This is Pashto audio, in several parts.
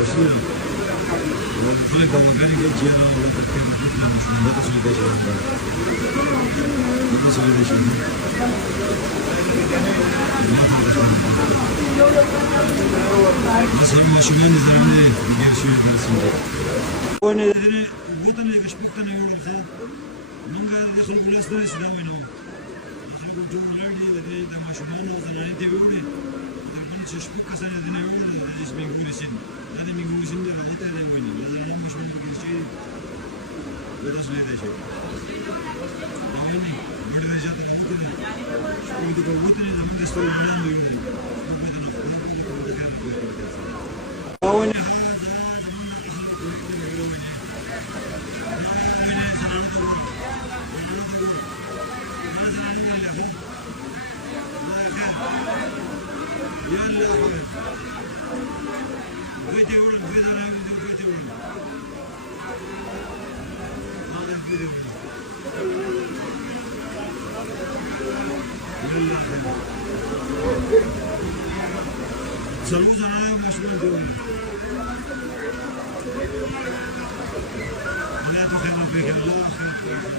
وسيله وفي كمكان كتير أنا ولا تكلم جدا مش من هذا الشيء ده شيء هذا الشيء ده شيء بس هم مش من زمان يجي شيء بس وانا وطن يشبكنا يقول خو من قال دخل بوليس ده يسداوينه دخل جمهوري ده ما شمانه وطن تيوري تشبك سنة دنيوي اسمه يقول سن هذا من يقول سن ده جت هذا وين هذا مش من يقول شيء وده سنة ده شيء دامني بدو نجات الموتني شو بدو قوتني دامن دستور بلان دويني بدنا أوين يلا يا حبيبي بيتي ورن بيتي انا بيتي ورن هذا الفيلم يلا يا حبيبي سلوز انا مشغول دوم لا تخير فيك الله خير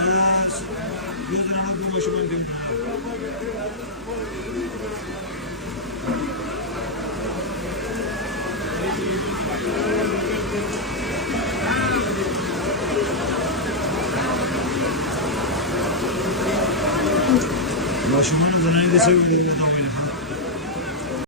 بس جوز انا مشغول دوم ما شو ما نزلنا يدي سوي ده